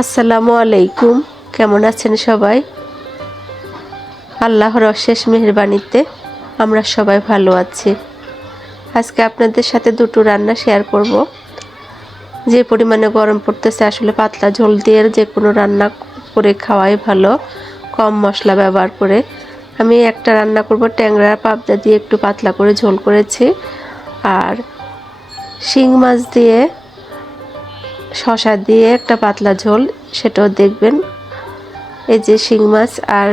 আসসালামু আলাইকুম। কেমন আছেন সবাই? আল্লাহর অশেষ মেহেরবানিতে আমরা সবাই ভালো আছি। আজকে আপনাদের সাথে দুটো রান্না শেয়ার করব। যে পরিমাণে গরম পড়তেছে আসলে পাতলা ঝোল দিয়ে যে কোনো রান্না করে খাওয়াই ভালো, কম মশলা ব্যবহার করে। আমি একটা রান্না করব ট্যাংরা পাবদা দিয়ে একটু পাতলা করে ঝোল করেছি, আর শিং মাছ দিয়ে শসা দিয়ে একটা পাতলা ঝোল, সেটাও দেখবেন। এই যে শিং মাছ আর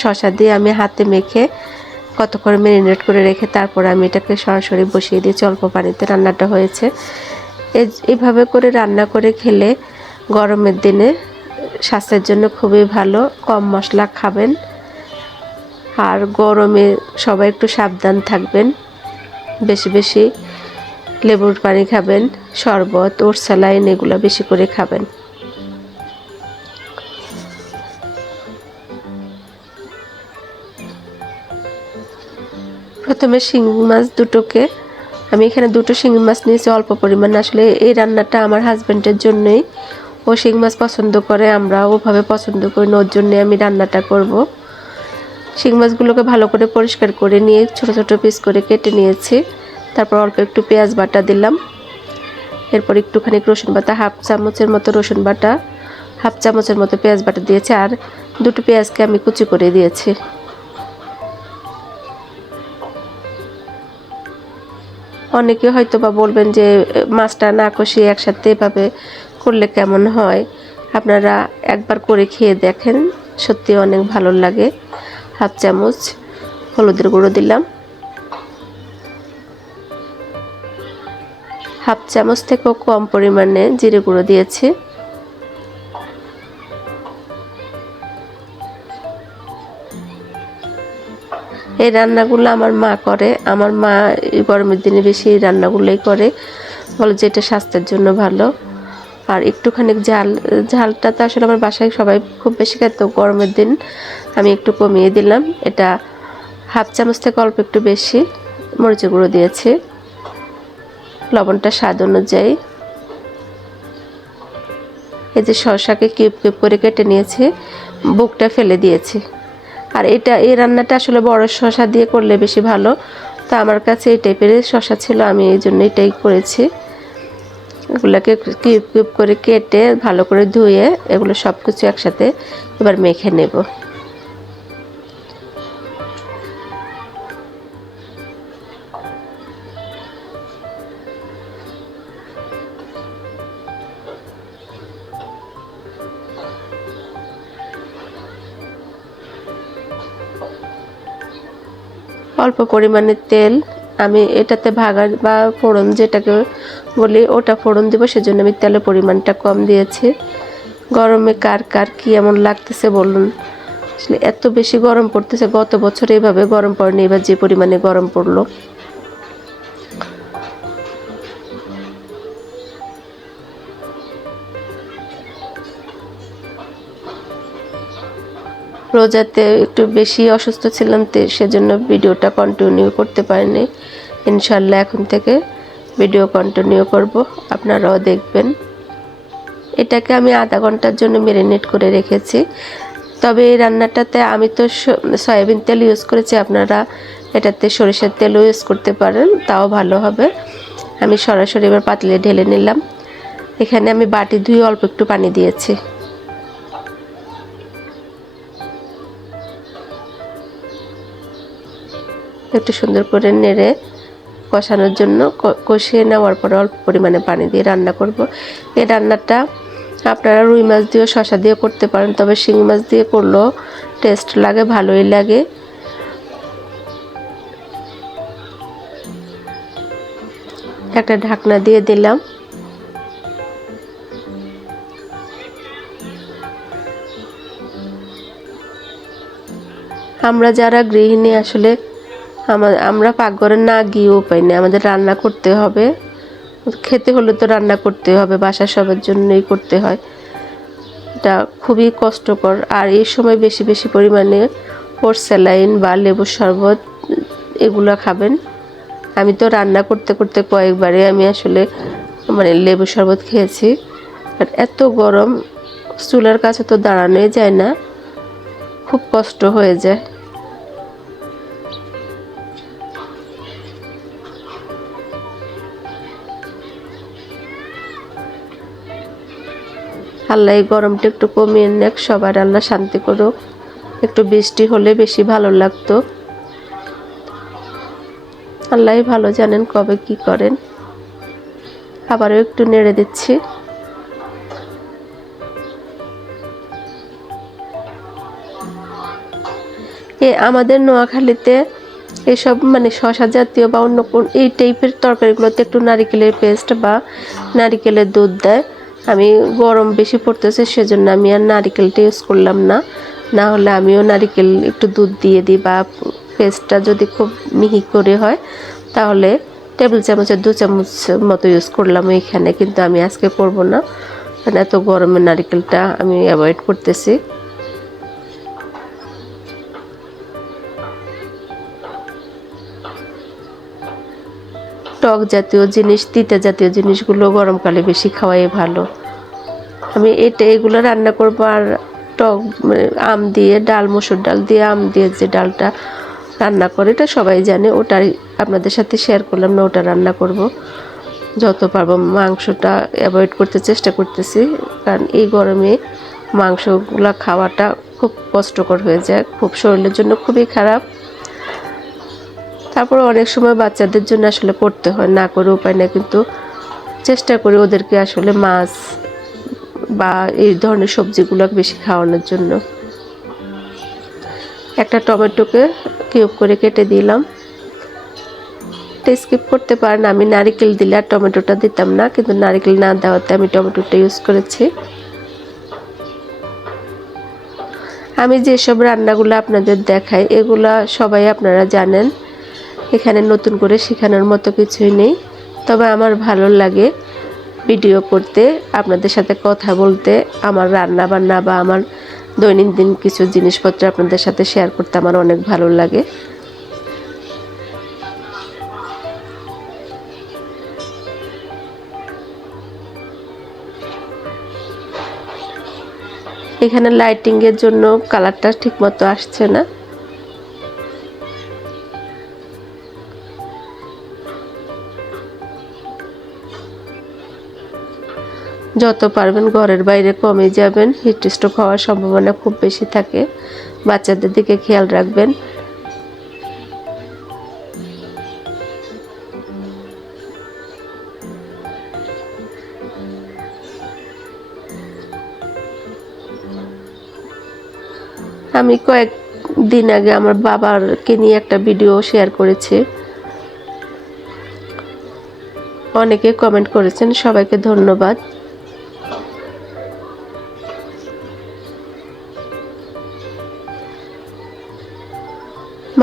শসা দিয়ে আমি হাতে মেখে কতক্ষণ ম্যারিনেট করে রেখে তারপর আমি এটাকে সরাসরি বসিয়ে দিয়েছি, অল্প পানিতে রান্নাটা হয়েছে। এইভাবে করে রান্না করে খেলে গরমের দিনে স্বাস্থ্যের জন্য খুবই ভালো। কম মশলা খাবেন, আর গরমে সবাই একটু সাবধান থাকবেন। বেশি বেশি লেবুর পানি খাবেন, শরবত, ওর স্যালাইন এগুলো বেশি করে খাবেন। প্রথমে শিঙি মাছ দুটোকে আমি এখানে দুটো শিঙি মাছ নিয়েছি অল্প পরিমাণে। আসলে এই রান্নাটা আমার হাজব্যান্ডের জন্যই, ও শিঙি মাছ পছন্দ করে, আমরা ওভাবে পছন্দ করি না, ওর জন্যে আমি রান্নাটা করব। শিঙি মাছগুলোকে ভালো করে পরিষ্কার করে নিয়ে ছোট ছোট পিস করে কেটে নিয়েছি। তারপর অল্প একটু পেঁয়াজ বাটা দিলাম, এরপর একটুখানি রসুন বাটা, হাফ চামচের মতো রসুন বাটা, হাফ চামচের মতো পেঁয়াজ বাটা দিয়েছি, আর দুটো পেঁয়াজকে আমি কুচি করে দিয়েছি। অনেকে হয়তো বা বলবেন যে মাছটা না কষিয়ে একসাথে এভাবে করলে কেমন হয়। আপনারা একবার করে খেয়ে দেখেন, সত্যি অনেক ভালো লাগে। হাফ চামচ হলুদের গুঁড়ো দিলাম, হাফ চামচ থেকেও কম পরিমাণে জিরে গুঁড়ো দিয়েছি। এই রান্নাগুলো আমার মা করে। আমার মা এই গরমের দিনে বেশি এই রান্নাগুলোই করে, বলে যে এটা স্বাস্থ্যের জন্য ভালো। আর একটুখানি ঝালটা তো আসলে আমার বাসায় সবাই খুব বেশি খায়, তো গরমের দিন আমি একটু কমিয়ে দিলাম। এটা হাফ চামচ থেকে অল্প একটু বেশি মরিচের গুঁড়ো দিয়েছি, লবণটা স্বাদ অনুযায়ী। এই যে শসাকে কিউব কিউব করে কেটে নিয়েছি, বুকটা ফেলে দিয়েছি। আর এই রান্নাটা আসলে বড় শসা দিয়ে করলে বেশি ভালো, তো আমার কাছে এই টাইপের শসা ছিল, আমি এই জন্য এটাই করেছি। এগুলোকে কিউব কিউব করে কেটে ভালো করে ধুয়ে এগুলো সব কিছু একসাথে এবার মেখে নেব। অল্প পরিমাণে তেল আমি এটাতে ভাগা বা ফোড়ন যেটাকে বলি ওটা ফোড়ন দিব, সেজন্য আমি তেলের পরিমাণটা কম দিয়েছি। গরমে কার কার কি এমন লাগতেছে বলুন? আসলে এত বেশি গরম পড়তেছে, গত বছর এইভাবে গরম পড়েনি, এবার যে পরিমাণে গরম পড়লো। রোজাতে একটু বেশি অসুস্থ ছিলাম, তো সেজন্য ভিডিওটা কন্টিনিউ করতে পারিনি। ইনশাল্লাহ এখন থেকে ভিডিও কন্টিনিউ করব, আপনারাও দেখবেন। এটাকে আমি আধা ঘন্টার জন্য ম্যারিনেট করে রেখেছি। তবে এই রান্নাটাতে আমি তো সয়াবিন তেল ইউজ করেছি, আপনারা এটাতে সরিষার তেলও ইউজ করতে পারেন, তাও ভালো হবে। আমি সরাসরি এবার পাতিলে ঢেলে নিলাম। এখানে আমি বাটি ধুয়ে অল্প একটু পানি দিয়েছি। একটু সুন্দর করে নেড়ে কষানোর জন্য, কষিয়ে নেওয়ার পরে অল্প পরিমাণে পানি দিয়ে রান্না করব। এই রান্নাটা আপনারা রুই মাছ দিয়েও শসা দিয়ে করতে পারেন, তবে শিঙি মাছ দিয়ে করলেও টেস্ট লাগে, ভালোই লাগে। একটা ঢাকনা দিয়ে দিলাম। আমরা যারা গৃহিণী আসলে আমরা পাকঘরে না গিয়ে উপায় নেই, আমাদের রান্না করতে হবে। খেতে হলে তো রান্না করতে হবে, বাসার সবার জন্যই করতে হয়। এটা খুবই কষ্টকর। আর এই সময় বেশি বেশি পরিমাণে ওর স্যালাইন বা লেবুর শরবত এগুলো খাবেন। আমি তো রান্না করতে করতে কয়েকবারে আমি আসলে লেবুর শরবত খেয়েছি। আর এত গরম চুলার কাছে তো দাঁড়ানোই যায় না, খুব কষ্ট হয়ে যায়। আল্লাহ এই গরমটা একটু কমিয়ে নেক, সবার আল্লাহ শান্তি করুক। একটু বৃষ্টি হলে বেশি ভালো লাগতো। আল্লাহ ভালো জানেন কবে কি করেন। আবারও একটু নেড়ে দিচ্ছি। আমাদের নোয়াখালীতে এসব মানে শশা জাতীয় বা অন্য কোন এই টাইপের তরকারিগুলোতে একটু নারিকেলের পেস্ট বা নারিকেলের দুধ দেয়। আমি গরম বেশি পড়তেছে সেজন্য আমি আর নারিকেলটা ইউজ করলাম না, না হলে আমিও নারিকেল একটু দুধ দিয়ে দিই, বা পেস্টটা যদি খুব মিহি করে হয় তাহলে টেবিল চামচের 2 চামচ মতো ইউজ করলাম এখানে, কিন্তু আমি আজকে করব না, কারণ এত গরমে নারিকেলটা আমি অ্যাভয়েড করতেছি। টক জাতীয় জিনিস, তিতা জাতীয় জিনিসগুলো গরমকালে বেশি খাওয়াই ভালো। আমি এগুলো রান্না করব। আর টক আম দিয়ে, ডাল মসুর ডাল দিয়ে আম দিয়ে যে ডালটা রান্না করে এটা সবাই জানে, ওটাই আপনাদের সাথে শেয়ার করলাম না, ওটা রান্না করব। যত পারবো মাংসটা অ্যাভয়েড করতে চেষ্টা করতেছি, কারণ এই গরমে মাংসগুলো খাওয়াটা খুব কষ্টকর হয়ে যায়, খুব শরীরের জন্য খুবই খারাপ। তারপর অনেক সময় বাচ্চাদের জন্য আসলে করতে হয়, না করে উপায় না, কিন্তু চেষ্টা করি ওদেরকে আসলে মাছ বা এই ধরনের সবজিগুলো বেশি খাওয়ানোর জন্য। একটা টমেটোকে কিউব করে কেটে দিলাম। স্কিপ করতে পারেন, আমি নারকেল দিলে আর টমেটোটা দিতাম না, কিন্তু নারকেল না দেওয়াতে আমি টমেটোটা ইউজ করেছি। আমি যেসব রান্নাগুলো আপনাদের দেখাই এগুলা সবাই আপনারা জানেন, এখানে নতুন করে শেখানোর মতো কিছুই নেই। তবে আমার ভালো লাগে ভিডিও করতে, আপনাদের সাথে কথা বলতে, আমার রান্না বান্না বা আমার দৈনন্দিন কিছু জিনিসপত্র আপনাদের সাথে শেয়ার করতে আমার অনেক ভালো লাগে। এখানে লাইটিংয়ের জন্য কালারটা ঠিকমতো আসছে না। যত পারবেন ঘরের বাইরে কমে যাবেন, হিট স্ট্রোক হওয়ার সম্ভাবনা খুব বেশি থাকে। বাচ্চাদের দিকে খেয়াল রাখবেন। আমি কয়েকদিন আগে আমার বাবাকে নিয়ে একটা ভিডিও শেয়ার করেছি, অনেকে কমেন্ট করেছেন, সবাইকে ধন্যবাদ।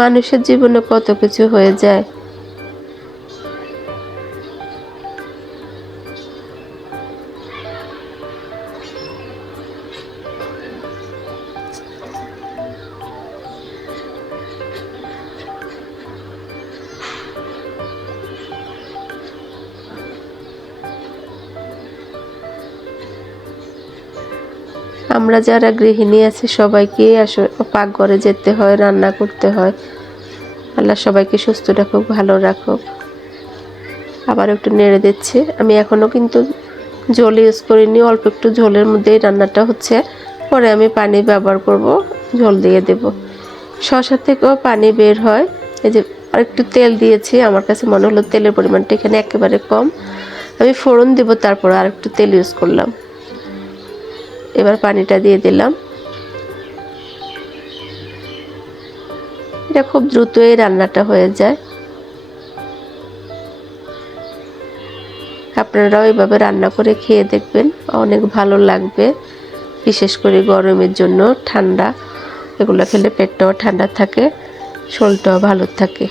মানুষের জীবনে কত কিছু হয়ে যায়। আমরা যারা গৃহিণী আছি সবাইকে আসলে পাকঘরে যেতে হয়, রান্না করতে হয়। আল্লাহ সবাইকে সুস্থ রাখুক, ভালো রাখুক। আবার একটু নেড়ে দিচ্ছি। আমি এখনো কিন্তু ঝোল ইউজ করিনি, অল্প একটু ঝোলের মধ্যেই রান্নাটা হচ্ছে, পরে আমি পানি ব্যবহার করব, ঝোল দিয়ে দেব। শসা থেকেও পানি বের হয়। এই যে আর একটু তেল দিয়েছি, আমার কাছে মনে হলো তেলের পরিমাণটা এখানে একেবারে কম, আমি ফোড়ন দেব, তারপর আর একটু তেল ইউজ করলাম। এবার পানিটা দিয়ে দিলাম। এটা খুব দ্রুত এই রান্নাটা হয়ে যায়। আপনারাও এইভাবে রান্না করে খেয়ে দেখবেন, অনেক ভালো লাগবে। বিশেষ করে গরমের জন্য ঠান্ডা, এগুলো খেলে পেটটাও ঠান্ডা থাকে, শরীরটাও ভালো থাকে।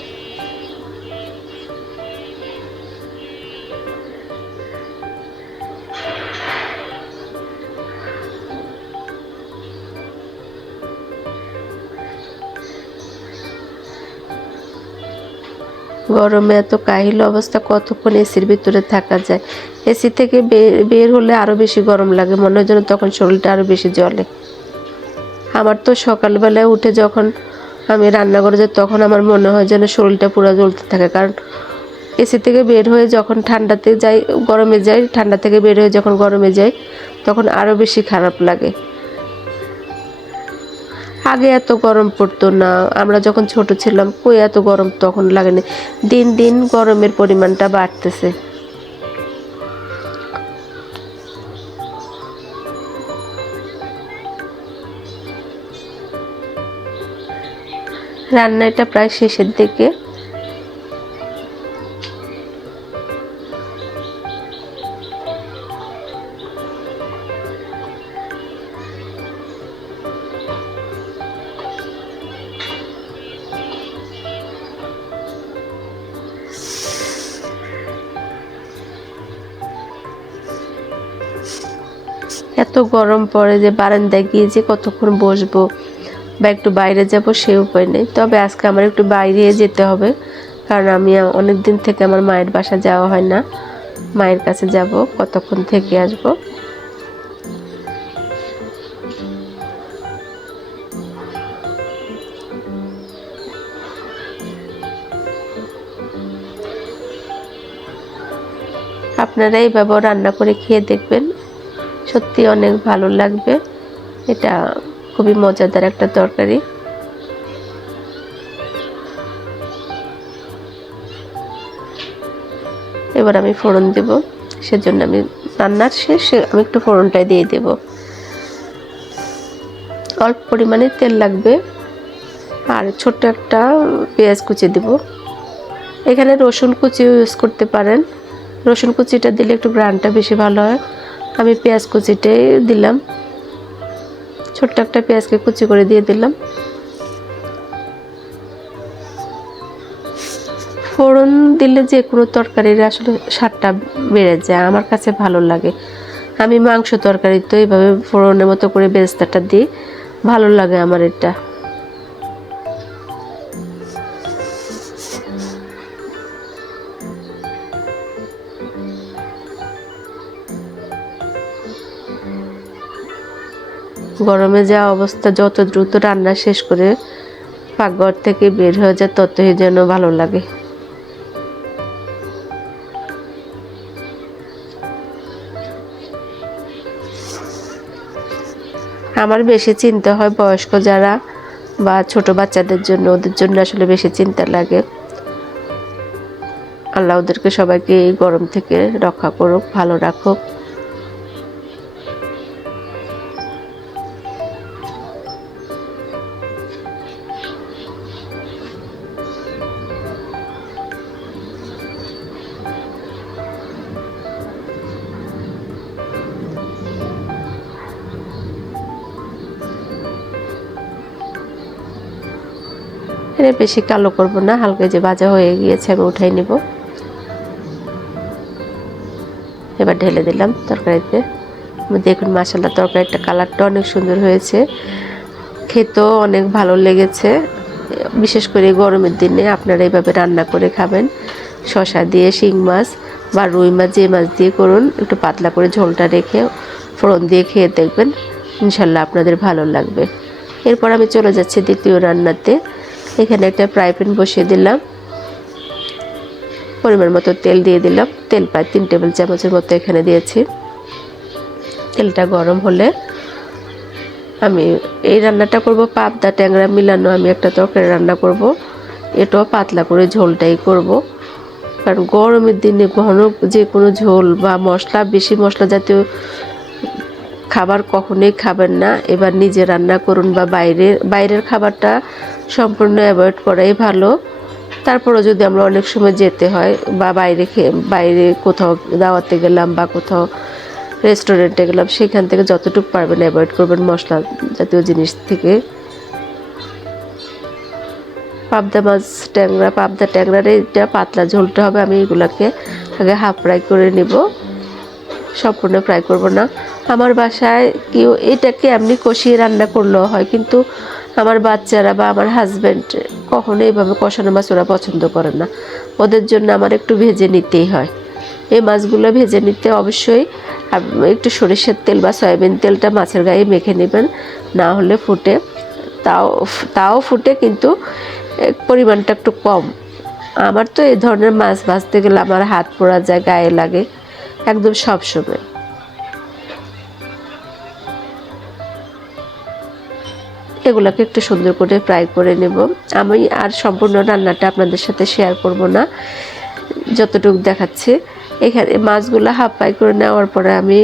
গরমে এত কাহিল অবস্থা, কতক্ষণ এসির ভিতরে থাকা যায়। এসি থেকে বের হলে আরও বেশি গরম লাগে, মনে হয় যেন তখন শরীরটা আরও বেশি জ্বলে। আমার তো সকালবেলায় উঠে যখন আমি রান্নাঘরে যাই তখন আমার মনে হয় যেন শরীরটা পুরো জ্বলতে থাকে, কারণ এসি থেকে বের হয়ে যখন ঠান্ডাতে যাই গরমে যাই, ঠান্ডা থেকে বের হয়ে যখন গরমে যাই তখন আরও বেশি খারাপ লাগে। আগে এত গরম পড়তো না, আমরা যখন ছোট ছিলাম কই এত গরম তখন লাগেনি। দিন দিন গরমের পরিমাণটা বাড়তেছে। রান্নাটা প্রায় শেষের দিকে। এত গরম পড়ে যে বারান্দায় গিয়ে যে কতক্ষণ বসবো বা একটু বাইরে যাব সে উপায় নেই। তবে আজকে আমার একটু বাইরে যেতে হবে, কারণ আমি অনেক দিন থেকে আমার মায়ের বাসা যাওয়া হয় না। মায়ের কাছে যাব, কতক্ষণ থেকে আসব। আপনারা এইভাবে রান্না করে খেয়ে দেখবেন, সত্যি অনেক ভালো লাগবে। এটা খুবই মজাদার একটা তরকারি। এবার আমি ফোড়ন দেব, সেজন্য আমি রান্নার শেষে আমি একটু ফোড়নটাই দিয়ে দেব। অল্প পরিমাণে তেল লাগবে, আর ছোট্ট একটা পেঁয়াজ কুচি দেব। এখানে রসুন কুচিও ইউজ করতে পারেন, রসুন কুচিটা দিলে একটু গ্রানটা বেশি ভালো হয়। আমি পেঁয়াজ কুচিটাই দিলাম, ছোট্ট একটা পেঁয়াজকে কুচি করে দিয়ে দিলাম। ফোড়ন দিলে যে কোনো তরকারির আসলে স্বাদটা বেড়ে যায়, আমার কাছে ভালো লাগে। আমি মাংস তরকারি তো এইভাবে ফোড়নের মতো করে বেরেস্তাটা দিই, ভালো লাগে আমার এটা। গরমে যা অবস্থা, যত দ্রুত রান্না শেষ করে পাকঘর থেকে বের হয়ে যায় ততই যেন ভালো লাগে। আমার বেশি চিন্তা হয় বয়স্ক যারা বা ছোট বাচ্চাদের জন্য, ওদের জন্য আসলে বেশি চিন্তা লাগে। আল্লাহ ওদেরকে সবাইকে এই গরম থেকে রক্ষা করুক, ভালো রাখুক। এর বেশি কালো করব না, হালকা যে ভাজা হয়ে গিয়েছে আমি উঠাই নেব। এবার ঢেলে দিলাম তরকারিতে। দেখুন মাশাআল্লাহ তরকারিটা কালারটা অনেক সুন্দর হয়েছে, খেতেও অনেক ভালো লেগেছে। বিশেষ করে গরমের দিনে আপনারা এইভাবে রান্না করে খাবেন, শসা দিয়ে, শিং মাছ বা রুই মাছ, যে মাছ দিয়ে করুন, একটু পাতলা করে ঝোলটা রেখে ফোড়ন দিয়ে খেয়ে দেখবেন, ইনশাল্লাহ আপনাদের ভালো লাগবে। এরপর আমি চলে যাচ্ছি দ্বিতীয় রান্নাতে। এখানে একটা ফ্রাই প্যান বসিয়ে দিলাম, পরিমাণ মতো তেল দিয়ে দিলাম। তেল প্রায় 3 টেবিল চামচের মতো এখানে দিয়েছি। তেলটা গরম হলে আমি এই রান্নাটা করব, পাবদা ট্যাংরা মিলানো আমি একটা তরকারি রান্না করব। এটাও পাতলা করে ঝোলটাই করব, কারণ গরমের দিনে ঘন যে কোনো ঝোল বা মশলা, বেশি মশলা জাতীয় খাবার কখনোই খাবেন না। এবার নিজে রান্না করুন বা বাইরের খাবারটা সম্পূর্ণ অ্যাভয়েড করাই ভালো। তারপরে যদি আমরা অনেক সময় যেতে হয় বা বাইরে কোথাও দাওয়াতে গেলাম বা কোথাও রেস্টুরেন্টে গেলাম, সেখান থেকে যতটুকু পারবেন অ্যাভয়েড করবেন মশলা জাতীয় জিনিস থেকে। পাবদা ট্যাংরার এটা পাতলা ঝোলটা হবে। আমি এগুলাকে আগে হাফ ফ্রাই করে নিব, সম্পূর্ণ ফ্রাই করব না। আমার বাসায় কেউ এটাকে এমনি কষিয়ে রান্না করলেও হয়, কিন্তু আমার বাচ্চারা বা আমার হাজব্যান্ড কখনো এইভাবে কষানো মাছ ওরা পছন্দ করে না, ওদের জন্য আমার একটু ভেজে নিতেই হয়। এই মাছগুলো ভেজে নিতে অবশ্যই একটু সরিষার তেল বা সয়াবিন তেলটা মাছের গায়ে মেখে নেবেন, না হলে ফুটে, তাও ফুটে কিন্তু পরিমাণটা একটু কম। আমার তো এই ধরনের মাছ ভাজতে গেলে আমার হাত পোড়া যায়, গায়ে লাগে একদম সব সময়। এগুলোকে একটু সুন্দর করে ফ্রাই করে নেব। আমি আর সম্পূর্ণ রান্নাটা আপনাদের সাথে শেয়ার করব না, যতটুকু দেখাচ্ছে। এখানে মাছগুলো হাফ ফ্রাই করে নেওয়ার পরে আমি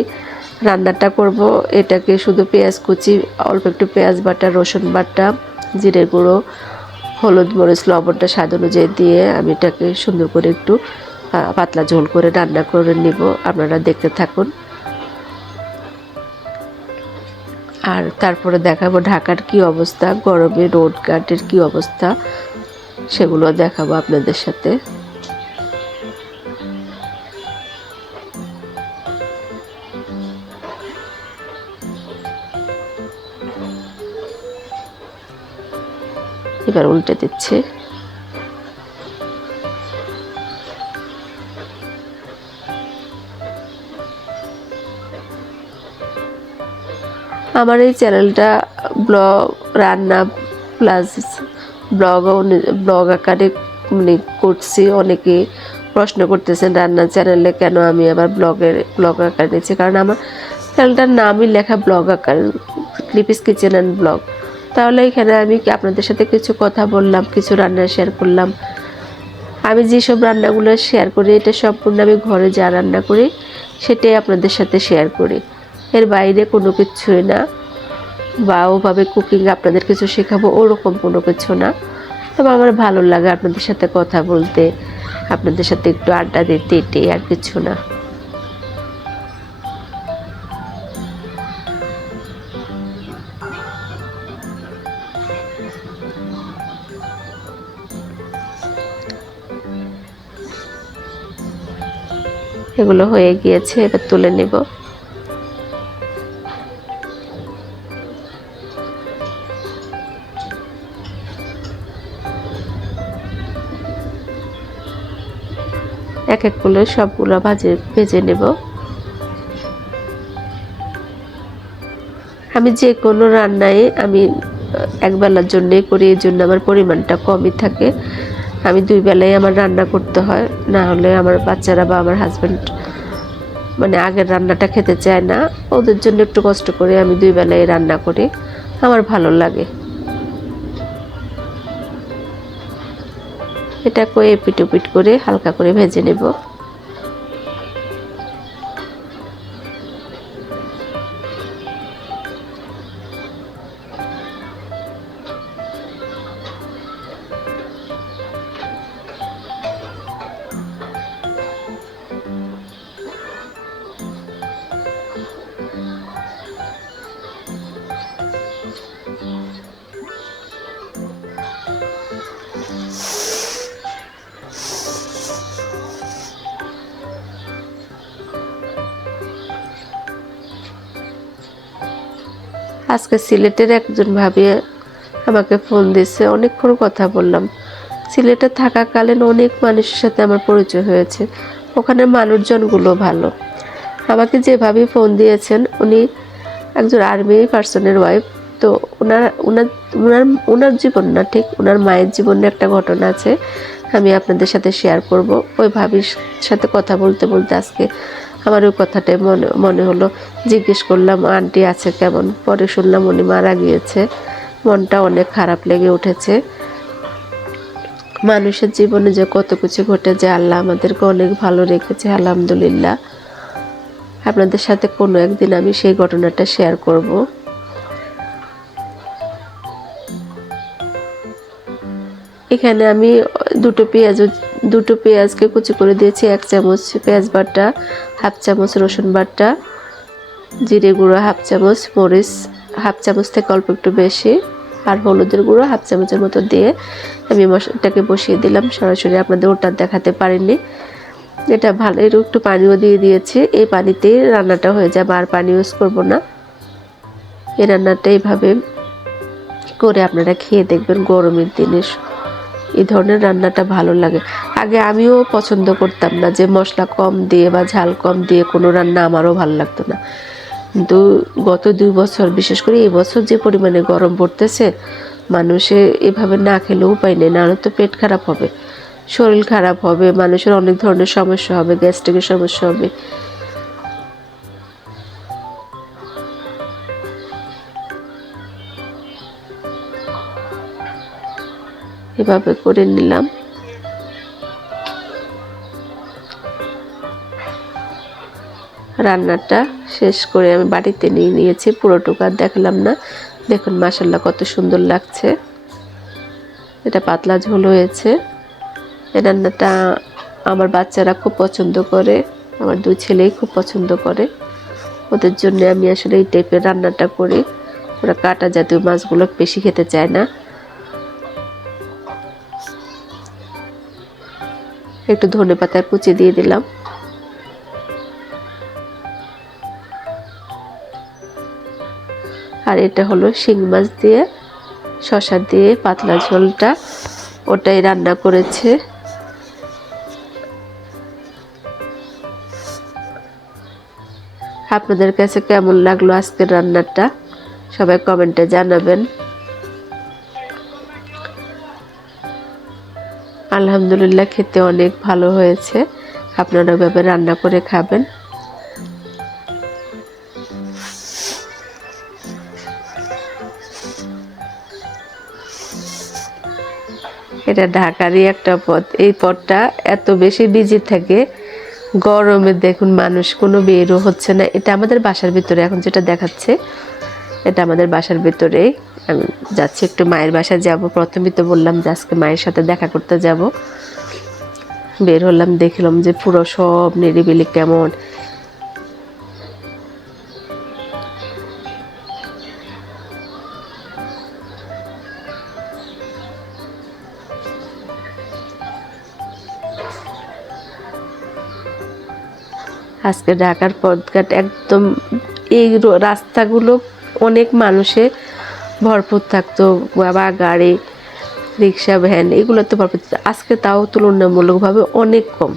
রান্নাটা করব। এটাকে শুধু পেঁয়াজ কুচি, অল্প একটু পেঁয়াজ বাটা, রসুন বাটা, জিরে গুঁড়ো, হলুদ মরিচ লবণটা স্বাদ অনুযায়ী দিয়ে আমি এটাকে সুন্দর করে একটু পাতলা ঝোল করে রান্না করে নিব। আপনারা দেখতে থাকুন। আর তারপরে দেখাবো ঢাকার কি অবস্থা, গরমে রোড ঘাটের কি অবস্থা, সেগুলো দেখাবো আপনাদের সাথে। এবার উল্টে দিচ্ছি। আমার এই চ্যানেলটা রান্না প্লাস ব্লগ আকারে করছি। অনেকে প্রশ্ন করতেছেন রান্নার চ্যানেলে কেন আমি আবার ব্লগ আকার নিচ্ছি, কারণ আমার চ্যানেলটার নামই লেখা ব্লগ আকার, লিপিস কিচেন অ্যান্ড ব্লগ। তাহলে এখানে আমি আপনাদের সাথে কিছু কথা বললাম, কিছু রান্না শেয়ার করলাম। আমি যেসব রান্নাগুলো শেয়ার করি এটা সম্পূর্ণ আমি ঘরে যা রান্না করি সেটাই আপনাদের সাথে শেয়ার করি, এর বাইরে কোনো কিছুই না। বা ওভাবে কুকিং আপনাদের কিছু শেখাবো ওরকম কোনো কিছু না। তবে আমার ভালো লাগে আপনাদের সাথে কথা বলতে, আপনাদের সাথে একটু আড্ডা দিতে, এটাই আর কিছু না। এগুলো হয়ে গিয়েছে, এবার তুলে নেব। এক এক করে সবগুলো ভেজে নেব। আমি যে কোনো রান্নায় আমি একবেলার জন্যই করি, এই জন্য আমার পরিমাণটা কমই থাকে। আমি দুই বেলায় আমার রান্না করতে হয়, না হলে আমার বাচ্চারা বা আমার হাজব্যান্ড মানে আগের রান্নাটা খেতে চায় না। ওদের জন্য একটু কষ্ট করে আমি দুই বেলায় রান্না করি, আমার ভালো লাগে। এটাকে এপিট ওপিট করে হালকা করে ভেজে নেব। আজকে সিলেটের একজন ভাবি আমাকে ফোন দিয়েছে, অনেকক্ষণ কথা বললাম। সিলেটে থাকাকালীন অনেক মানুষের সাথে আমার পরিচয় হয়েছে, ওখানে মানুষজনগুলো ভালো। আমাকে যেভাবে ফোন দিয়েছেন, উনি একজন আর্মি পার্সনের ওয়াইফ। তো ওনার জীবন না, ঠিক ওনার মায়ের জীবনে একটা ঘটনা আছে, আমি আপনাদের সাথে শেয়ার করব। ওই ভাবির সাথে কথা বলতে বলতে আজকে আমার ওই কথাটাই মনে হলো। জিজ্ঞেস করলাম আন্টি আছে কেমন, পরে শুনলাম উনি মারা গিয়েছে। মনটা অনেক খারাপ লেগে উঠেছে। মানুষের জীবনে যে কত কিছু ঘটে যায়, আল্লাহ আমাদেরকে অনেক ভালো রেখেছে, আলহামদুলিল্লাহ। আপনাদের সাথে কোনো একদিন আমি সেই ঘটনাটা শেয়ার করব। এখানে আমি দুটো পেঁয়াজকে কুচি করে দিয়েছি, 1 চামচ পেঁয়াজ বাটা, হাফ চামচ রসুন বাটা, জিরে গুঁড়ো হাফ চামচ, মরিচ হাফ চামচ থেকে অল্প একটু বেশি, আর হলুদের গুঁড়ো হাফ চামচের মতো দিয়ে আমি মশলাটাকে বসিয়ে দিলাম। সরাসরি আপনাদের ওটা দেখাতে পারিনি। এটা ভালো, একটু পানিও দিয়ে দিয়েছি। এই পানিতেই রান্নাটা হয়ে যাবে, আর পানি ইউজ করব না। এই রান্নাটা এইভাবে করে আপনারা খেয়ে দেখবেন, গরমের দিনে এই ধরনের রান্নাটা ভালো লাগে। আগে আমিও পছন্দ করতাম না, যে মশলা কম দিয়ে বা ঝাল কম দিয়ে কোনো রান্না আমারও ভালো লাগতো না। কিন্তু গত 2 বছর, বিশেষ করে এই বছর যে পরিমাণে গরম পড়তেছে, মানুষে এভাবে না খেলে উপায় নেই, নাহলে তো পেট খারাপ হবে, শরীর খারাপ হবে, মানুষের অনেক ধরনের সমস্যা হবে, গ্যাস্ট্রিকের সমস্যা হবে। এভাবে করে নিলাম। রান্নাটা শেষ করে আমি বাড়িতে নিয়ে নিয়েছি, পুরোটুকু আর দেখালাম না। দেখুন মাশাআল্লাহ কত সুন্দর লাগছে। এটা পাতলা ঝোল হয়েছে। এই রান্নাটা আমার বাচ্চারা খুব পছন্দ করে, আমার 2 ছেলেই খুব পছন্দ করে। ওদের জন্য আমি আসলে এই টাইপের রান্নাটা করি। ওরা কাঁটা জাতীয় মাছগুলো বেশি খেতে চায় না। একটু ধনেপাতার কুচি দিয়ে দিলাম। আর এটা হলো শিং মাছ দিয়ে শসা দিয়ে পাতলা ঝোলটা, ওটাই রান্না করেছে। আপনাদের কাছে কেমন লাগলো আজকের রান্নাটা সবাই কমেন্টে জানাবেন। আলহামদুলিল্লাহ খেতে অনেক ভালো হয়েছে। আপনারা এভাবে রান্না করে খাবেন। এটা ঢাকারই একটা পথ। এই পথটা এত বেশি বিজি থাকে, গরমে দেখুন মানুষ কোনো বেরও হচ্ছে না। এটা আমাদের বাসার ভিতরে, এখন যেটা দেখাচ্ছে এটা আমাদের বাসার ভিতরেই। আমি যাচ্ছি একটু মায়ের বাসায় যাব। প্রথমেই তো বললাম যে আজকে মায়ের সাথে দেখা করতে যাব। বের হলাম, দেখলাম যে পুরো সব নিরিবিলি কেমন। আজকে ঢাকার পথঘাট একদম, এই রাস্তাগুলো অনেক মানুষে ভরপুর থাকতো, বা গাড়ি, রিক্সা, ভ্যান এগুলোতে ভরপুর। আজকে তাও তুলনামূলকভাবে অনেক কম।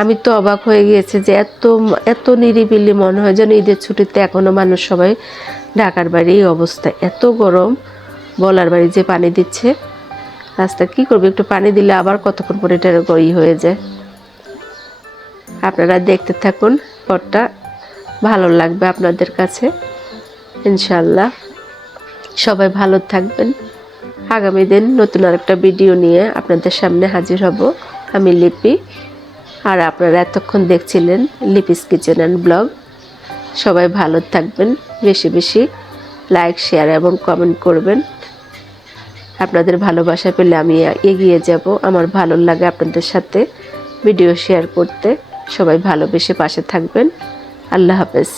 আমি তো অবাক হয়ে গিয়েছি যে এত এত নিরিবিলি, মনে হয় যেন ঈদের ছুটিতে এখনও মানুষ সবাই ঢাকার বাইরে। এই অবস্থা, এত গরম, বলার বাড়ি যে পানি দিচ্ছে। রাস্তা কি করবে, একটু পানি দিলে আবার কতক্ষণ পরে এটা হয়ে যায়। আপনারা দেখতে থাকুন, পথটা ভালো লাগবে আপনাদের কাছে ইনশাল্লাহ। সবাই ভালো থাকবেন। আগামী দিন নতুন আরেকটা ভিডিও নিয়ে আপনাদের সামনে হাজির হব। আমি লিপি, আর আপনারা এতক্ষণ দেখছিলেন লিপিস কিচেন অ্যান্ড ব্লগ। সবাই ভালো থাকবেন, বেশি বেশি লাইক, শেয়ার এবং কমেন্ট করবেন। আপনাদের ভালোবাসা পেলে আমি এগিয়ে যাব। আমার ভালো লাগে আপনাদের সাথে ভিডিও শেয়ার করতে। সবাই ভালোবেসে পাশে থাকবেন। আল্লাহ হাফেজ।